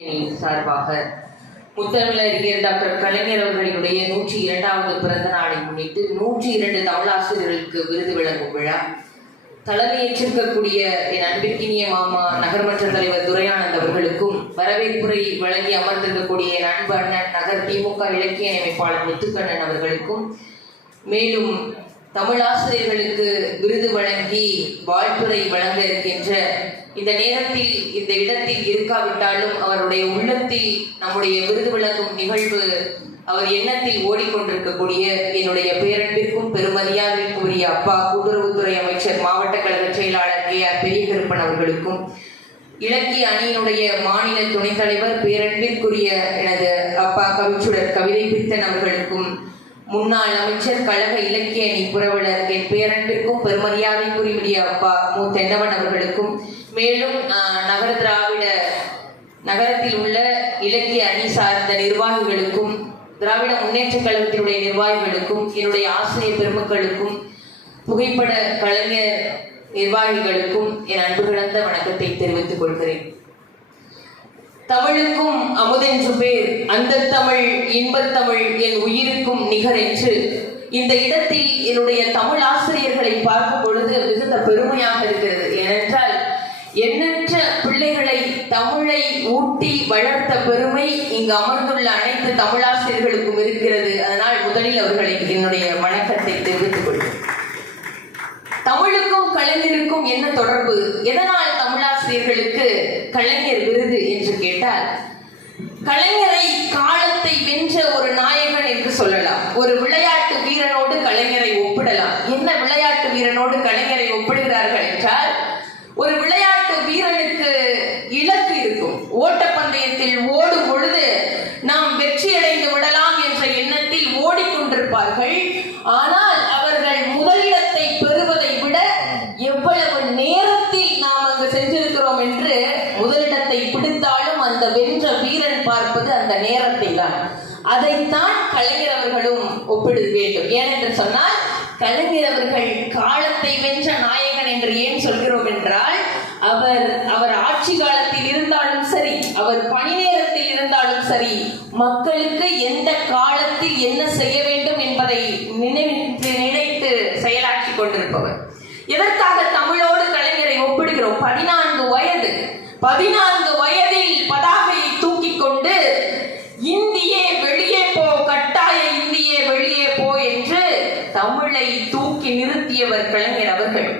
சார்பாக முத்தமிழறிஞர் டாக்டர் கலைஞர் அவர்களுடைய நூற்றி இரண்டாவது பிறந்த நாளை முன்னிட்டு நூற்றி இரண்டு தமிழாசிரியர்களுக்கு விருது வழங்கும் விழா. தலைமையேற்றிருக்கக்கூடிய என் அன்பிற்கினிய மாமா நகர்மன்ற தலைவர் துரையானந்த் அவர்களுக்கும் வரவேற்புரை வழங்கி அமர்ந்திருக்கக்கூடிய என் அன்பு அண்ணன் நகர் திமுக இலக்கிய அமைப்பாளர் முத்துக்கண்ணன் அவர்களுக்கும் மேலும் தமிழாசிரியர்களுக்கு விருது வழங்கி வாழ்த்துரை வழங்க இருக்கின்ற இந்த நேரத்தில் இந்த இடத்தில் இருக்காவிட்டாலும் அவருடைய உள்ளத்தில் நம்முடைய விருது விளக்கும் நிகழ்வு அவர் எண்ணத்தில் ஓடிக்கொண்டிருக்கக்கூடிய என்னுடைய பேரன்பிற்கும் பெருமதியாவிற்கும் உரிய அப்பா கூட்டுறவுத்துறை அமைச்சர் மாவட்ட கழக செயலாளர் கே ஆர் பெரியகருப்பன் அவர்களுக்கும் இலக்கிய அணியினுடைய மாநில துணைத் தலைவர் பேரன்பிற்குரிய எனது அப்பா கவிச்சுடர் கவிதை பித்தன் அவர்களுக்கும் முன்னாள் அமைச்சர் கழக இலக்கிய அணி புறவலர் என் பேரன்பிற்கும் பெருமரியாதைக்குரிய அப்பா மு. தென்னவன் அவர்களுக்கும் மேலும் நகர திராவிட நகரத்தில் உள்ள இலக்கிய அணி சார்ந்த நிர்வாகிகளுக்கும் திராவிட முன்னேற்ற கழகத்தினுடைய நிர்வாகிகளுக்கும் என்னுடைய ஆசிரியர் பெருமக்களுக்கும் புகைப்பட கலைஞர் நிர்வாகிகளுக்கும் என் அன்பு கலந்த வணக்கத்தை தெரிவித்துக் கொள்கிறேன். தமிழுக்கும் அமுதென்று பேர் அந்த தமிழ் இன்பத் தமிழ் என் உயிருக்கும் நிகர் என்று. இந்த இடத்தில் என்னுடைய தமிழ் ஆசிரியர்களை பார்க்கும் பொழுது மிகுந்த பெருமையாக இருக்கிறது. ஏனென்றால் எண்ணற்ற பிள்ளைகளை தமிழை ஊட்டி வளர்த்த பெருமை இங்கு அமர்ந்துள்ள அனைத்து தமிழாசிரியர்களுக்கும் இருக்கிறது. அதனால் முதலில் அவர்களை என்னுடைய வணக்கத்தை தெரிவித்துக் கொள்கிறேன். தமிழுக்கும் கலைஞருக்கும் என்ன தொடர்பு? எதனால் தமிழாசிரியர்களுக்கு கலைஞர் விருது என்று கேட்டால் கலைஞரை காலத்தை வென்ற ஒரு நாயகன் என்று சொல்லலாம். ஒரு விளையாட்டு வீரனோடு கலைஞரை ஒப்பிடலாம். என்ன விளையாட்டு வீரனோடு கலைஞரை ஒப்பிடுகிறார்கள் என்றால் ஒரு விளையாட்டு ஓட்டப்பந்தயத்தில் ஓடும் பொழுது நாம் வெற்றியடைந்து விடலாம் என்ற எண்ணத்தில் ஓடிக்கொண்டிருப்பார்கள். ஆனால் அவர்கள் முதலிடத்தை பெறுவதை விட எவ்வளவு நேரத்தில் நாம் அங்கு சென்றிருக்கிறோம் என்று முதலிடத்தை பிடித்தாலும் அந்த வென்ற வீரன் பார்ப்பது அந்த நேரத்தை தான். அதைத்தான் கலைஞர் அவர்களும் ஒப்பிட வேண்டும். ஏனென்று சொன்னால் கலைஞர் அவர்கள் காலத்தை வென்ற நாயகன் என்று ஏன் சொல்கிறோம் என்றால் அவர் அவர் ஆட்சி காலத்தில் இருந்தாலும் சரி அவர் பணி நேரத்தில் இருந்தாலும் சரி மக்களுக்கு எந்த காலத்தில் என்ன செய்ய வேண்டும் என்பதை நினைத்து நினைத்து செயலாற்றி கொண்டிருப்பவர். எதற்காக தமிழோடு கலைஞரை ஒப்பிடுகிறோம்? பதினான்கு வயது. பதினான்கு வயதில் பதாகையை தூக்கி கொண்டு இந்தியே வெளியே போ கட்டாய இந்தியே வெளியே போ என்று தமிழை தூக்கி நிறுத்தியவர் கலைஞர் அவர்கள்.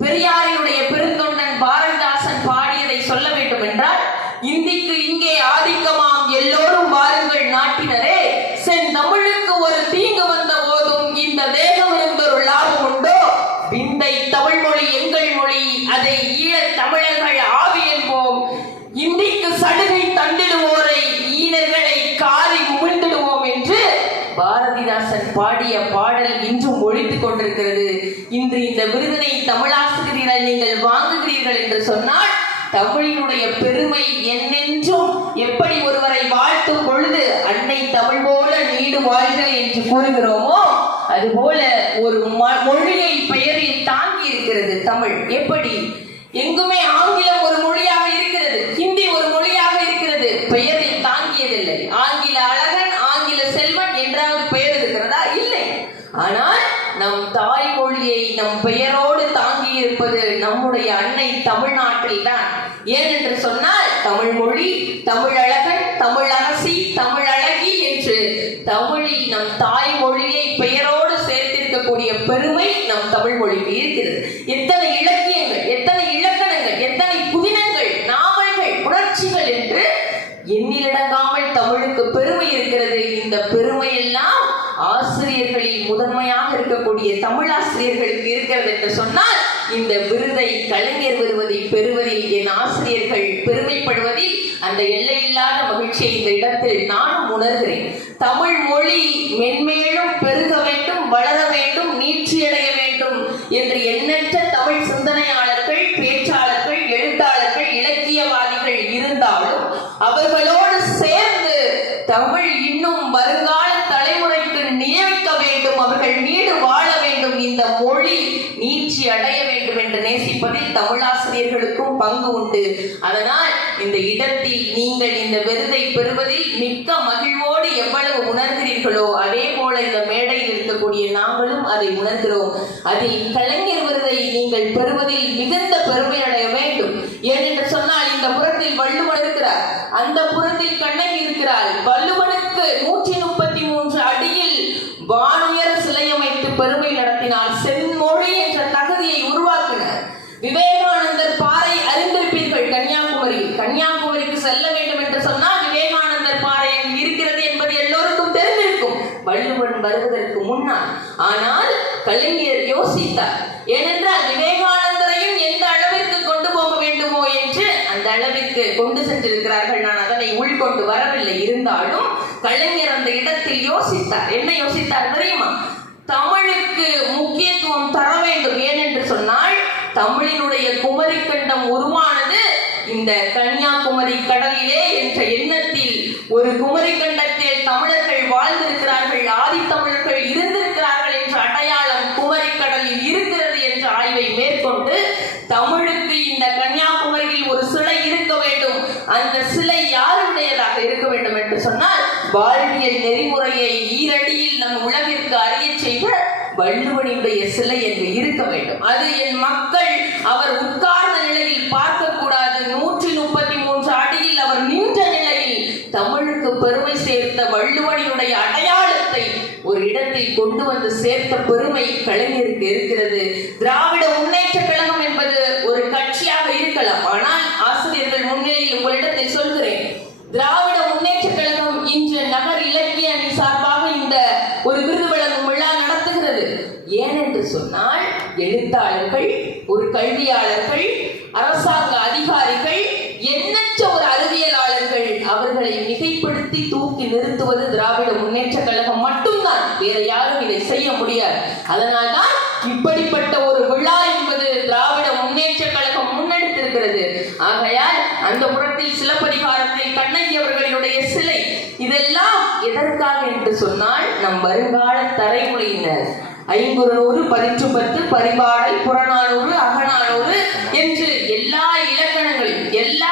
பெரியாரினுடைய பெருந்தொண்டன் பாரதிதாசன் பாடியதை சொல்ல வேண்டும் என்றால் இந்திக்கு இங்கே ஆதிக்கமாம் எல்லோரும் வாருங்கள் நாட்டினரே செந்தமிழுக்கு ஒரு தீங்கு வந்த போதும் இந்த தேகம் இருந்தொரு லாபம் உண்டோ விந்தை தமிழ் மொழி எங்கள் மொழி அதை ஈழத் தமிழர்கள் ஆவி என்போம் இந்திக்கு சடுகை தந்திடுவோரை ஈனர்களை காரி உமிழ்ந்திடுவோம் என்று பாரதிதாசன் பாடிய பாடல் இன்றும் ஒழித்துக் கொண்டிருக்கிறது. இன்று இந்த விருதினை தமிழாசிரியர்கள் நீங்கள் வாங்குகிறீர்கள் என்று சொன்னால் தமிழினுடைய பெருமை என்னென்றும் எப்படி ஒருவரை வாழ்த்தும் பொழுது அன்னை தமிழ் போல நீடு வாழ்க என்று கூறுகிறோமோ அதுபோல ஒரு மொழியை பெயரில் தாங்கி இருக்கிறது தமிழ். எப்படி? எங்குமே ஆங்கிலம் ஒரு மொழியாக இருக்கிறது ஹிந்தி ஒரு மொழியாக இருக்கிறது பெயரில் தாங்கியதில்லை ஆங்கில அழகன் ஆங்கில செல்வன் என்றாவது பெயர் இருக்கிறதா இல்லை ஆனால் நம் தாய்மொழியை நம் பெயரோடு தாங்கி இருப்பது நம்முடைய அன்னை தமிழ்நாட்டில் தான். ஏனென்று சொன்னால் தமிழ் மொழி தமிழழகன் தமிழ் தமிழழகி என்று தமிழில் நம் தாய்மொழியை பெயரோடு சேர்த்திருக்கக்கூடிய பெருமை நம் தமிழ் மொழிக்கு இருக்கிறது. எத்தனை இலக்கியங்கள் எத்தனை இலக்கணங்கள் எத்தனை புதினங்கள் நாவல்கள் உணர்ச்சிகள் என்று எண்ணிலடங்காமல் தமிழுக்கு பெருமை இருக்கிறது. இந்த பெருமையெல்லாம் ஆசிரியர்களில் முதன்மையாக கொடுக்கக்கூடிய தமிழாசிரியர்களுக்கு இருக்கிறது என்று சொன்னால் இந்த விருதை கலைஞர் வருவதை பெறுவதில் என் ஆசிரியர்கள் பெருமைப்படுவதில் அந்த எல்லையில்லாத மகிழ்ச்சியை இந்த இடத்தில் நானும் உணர்கிறேன். தமிழ் மொழி மென்மேலும் பெருக வேண்டும் வளர வேண்டும் நீட்சியடைய நீச்சி அடைய வேண்டும் என்று நேசிப்பதில் தமிழாசிரியர்களுக்கும் பங்கு உண்டு. அதனால் இந்த இடத்தில் நீங்கள் இந்த விருதை பெறுவதில் மிக்க மகிழ்வோடு எவ்வளவு உணர்கிறீர்களோ அதே போல இந்த மேடையில் இருக்கக்கூடிய நாங்களும் அதை உணர்கிறோம். அதில் கலைஞர் விருதை நீங்கள் பெறுவதில் மிகுந்த பெருமை அடைய வேண்டும். ஏனென்று சொன்னால் இந்த புறத்தில் வள்ளுவன் இருக்கிறார். அந்த புறத்தில் கண்ணகி இருக்கிறார் வள்ளுவனுக்கு நூற்றி முப்பத்தி மூன்று அடியில் வானுயர் சிலை அமைத்து பெருமை நடத்தினார் செம்மொழி என்ற தகுதியை உருவாக்கினார் விவேகானந்தர் பாறை அறிந்திருப்பீர்கள் கன்னியாகுமரி கன்னியாகுமரிக்கு செல்ல வேண்டும் என்று சொன்னால் விவேகானந்தர் பாறை இருக்கிறது என்பது எல்லோருக்கும் தெரிந்திருக்கும். வள்ளுவன் வருவதற்கு முன்னால். ஆனால் கலைஞர் யோசித்தார் ஏனென்றால் விவேகானந்தரையும் எந்த அளவிற்கு கொண்டு போக வேண்டுமோ என்று அந்த அளவிற்கு கொண்டு சென்றிருக்கிறார்கள். நான் அதனை உள்கொண்டு வரவில்லை. இருந்தாலும் கலைஞர் அந்த இடத்தில் யோசித்தார். என்ன யோசித்தார் தெரியுமா? தமிழுக்கு முக்கியத்துவம் தர வேண்டும். ஏனென்று சொன்னால் தமிழினுடைய குமரிக்கண்டம் உருவானது இந்த கன்னியாகுமரி கடலிலே என்ற எண்ணத்தில் ஒரு குமரிக்கண்டத்தில் தமிழர்கள் வாழ்ந்திருக்கிறார்கள் ஆதித்தமிழர்கள் இருந்திருக்கிறார்கள் என்ற அடையாளம் குமரிக்கடலில் இருக்கிறது என்ற ஆய்வை மேற்கொண்டு தமிழுக்கு இந்த கன்னியாகுமரியில் ஒரு சிலை இருக்க வேண்டும். அந்த சிலை யாருடையதாக இருக்க வேண்டும் என்று சொன்னால் வாழ்வியல் நெறிமுறையை ஈரடியில் நம் உலகிற்கு அறிய செய்த வள்ளுவனுடைய சிலை என்று இருக்க வேண்டும். அது என் மக்கள் அவர் உட்கார்ந்த நிலையில் பார்க்க கூடாது நூற்றி முப்பத்தி மூன்று அடியில் அவர் நின்ற நிலையில் தமிழுக்கு பெருமை சேர்த்த வள்ளுவனியுடைய அடையாளத்தை ஒரு இடத்தில் கொண்டு வந்து சேர்த்த பெருமை கலைஞருக்கு இருக்கிறது. திராவிட முன்னேற்ற கழகம் என்பது ஒரு கட்சியாக இருக்கலாம். ஆனால் ஆசிரியர்கள் முன்னிலையில் உங்களிடத்தை சொல்கிறேன். திராவிட முன்னேற்ற கழகம் இன்று நகர் இலக்கிய அணி சார்பாக இந்த ஒரு விருது வழங்கும் விழா நடத்துகிறது. ஏனென்று சொன்னால் எழுத்தாளர்கள் ஒரு கல்வியாளர்கள் அரசாங்க அதிகாரிகள் எண்ணற்ற ஒரு தூக்கி திராவிட முன்னேற்ற கழகம் மட்டும்தான். வேற யாரும் இதை செய்ய முடியாது. அதனால்தான் இப்படிப்பட்ட ஒரு விழா என்பது திராவிட முன்னேற்ற கழகம் முன்னெடுத்திருக்கிறது. ஆகையால் அந்த புறத்தில் சிலப்பதிகாரத்தில் கண்ணகி அவர்களுடைய சிலை இதெல்லாம் எதற்காக என்று சொன்னால் நம் வருங்கால தலைமுறையினர் ஐங்குறு பதிற்று பத்து பரிபாடல் புறநானூறு அகநானூறு என்று எல்லா இலக்கணங்களையும் எல்லா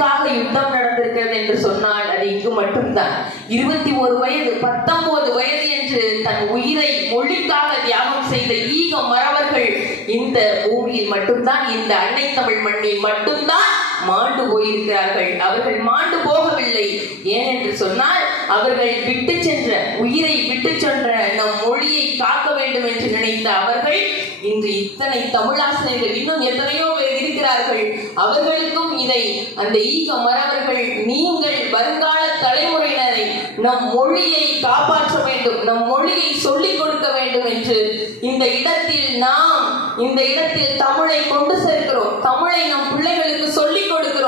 மொழிக்காக யுத்தம் நடந்திருக்கிறது என்று சொன்னால் அது இங்கு மட்டும்தான். இருபத்தி ஒரு வயது பத்தொன்பது வயது என்று தன் உயிரை மொழிக்காக தியாகம் செய்த ஈக மறவர்கள் இந்த பூமியில் மட்டும்தான் இந்த அன்னை தமிழ் மண்ணில் மட்டும்தான் மாண்டு போயிருக்கிறார்கள். அவர்கள் மாண்டு போகவில்லை. ஏனென்று சொன்னால் அவர்கள் விட்டு சென்ற உயிரை விட்டு சென்ற நம் மொழியை காக்க வேண்டும் என்று இத்தனை தமிழாசிரியர்கள் இன்னும் எத்தனையோ பேர் இருக்கிறார்கள். அவர்களுக்கும் இதை அந்த ஈக மறவர்கள் நீங்கள் வருங்கால தலைமுறையினரை நம் மொழியை காப்பாற்ற வேண்டும் நம் மொழியை சொல்லிக் கொடுக்க வேண்டும் என்று இந்த இடத்தில் நாம் இந்த இடத்தில் தமிழை கொண்டு சேர்க்கிறோம். தமிழை நம் பிள்ளைகளுக்கு சொல்லிக் கொடுக்கிறோம்